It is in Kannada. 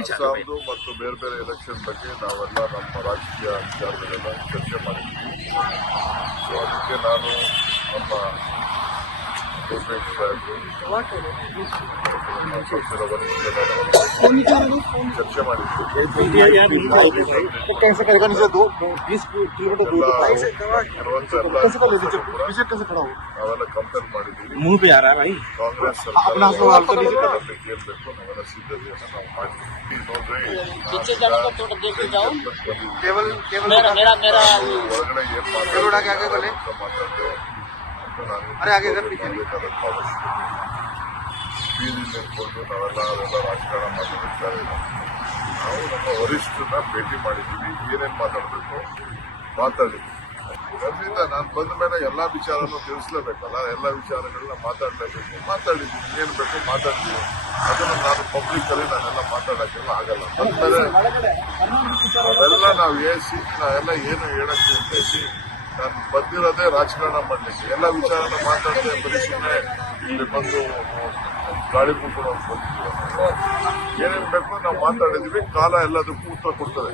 ಅಸ್ಸಾಂದು ಮತ್ತು ಬೇರೆ ಬೇರೆ ಎಲೆಕ್ಷನ್ ಬಗ್ಗೆ ನಾವೆಲ್ಲ ನಮ್ಮ ರಾಜಕೀಯ ವಿಚಾರಗಳೆಲ್ಲ ಚರ್ಚೆ ಮಾಡಿದ್ದೀವಿ. ಸೊ ಅದಕ್ಕೆ ನಾನು ನಮ್ಮ ಪಕ್ಷದ ವರಿಷ್ಠರು ಚರ್ಚೆ ಮಾಡಿದ್ದೀವಿ. ನಾವೆಲ್ಲ ಕಂಪೇರ್ ಮಾಡಿದ್ದೀವಿ. ಕಾಂಗ್ರೆಸ್ ಸರ್ಕಾರ ಗೆಲ್ಲಬೇಕು ನಾವೆಲ್ಲ ಸಿದ್ಧತೆಯನ್ನು ನಾವು ಮಾಡಿದ್ದೀವಿ. ಹೊರಗಡೆ ಏನ್ ಮಾತಾಡ್ತೇವೆ ಬೀದಿ ನಿಂತ್ಕೊಂಡು ನಾವೆಲ್ಲ ಅದೆಲ್ಲ ರಾಜಕಾರಣ ಮಾತಾಡ್ತಾರೆ. ನಾವು ನಮ್ಮ ವರಿಷ್ಠರನ್ನ ಭೇಟಿ ಮಾಡಿದ್ದೀವಿ. ಏನೇನು ಮಾತಾಡಬೇಕು ಮಾತಾಡಿದ್ವಿ. ಅದರಿಂದ ನಾನು ಬಂದ ಮೇಲೆ ಎಲ್ಲ ವಿಚಾರನೂ ತಿಳಿಸ್ಲೇಬೇಕಲ್ಲ, ಎಲ್ಲ ವಿಚಾರಗಳನ್ನ ಮಾತಾಡಿದ್ದೀನಿ. ಏನು ಬೇಕು ಮಾತಾಡ್ತೀವಿ. ಅದನ್ನು ನಾನು ಪಬ್ಲಿಕ್ಕಲ್ಲಿ ನಾನೆಲ್ಲ ಮಾತಾಡೋಕ್ಕೆಲ್ಲ ಆಗಲ್ಲ. ಬಂದ್ಮೇಲೆ ಅವೆಲ್ಲ ನಾವು ನಾವೆಲ್ಲ ಏನು ಹೇಳಕ್ಕೆ ಅಂತೇಳಿ ನಾನು ಬಂದಿರೋದೇ ರಾಜಕಾರಣ ಮಾಡಲಿಕ್ಕೆ. ಎಲ್ಲ ವಿಚಾರನ ಮಾತಾಡದೆ ಬರೀ ಸುಮ್ಮನೆ ಇಲ್ಲಿ ಬಂದು ಗಾಳಿ ಮುಟ್ಕೊಂಡು ಬಂದಿದ್ದೀವಿ. ಏನೇನು ಬೇಕು ನಾವು ಮಾತಾಡಿದ್ವಿ. ಕಾಲ ಎಲ್ಲದಕ್ಕೂ ಉತ್ತರ ಕೊಡ್ತದೆ.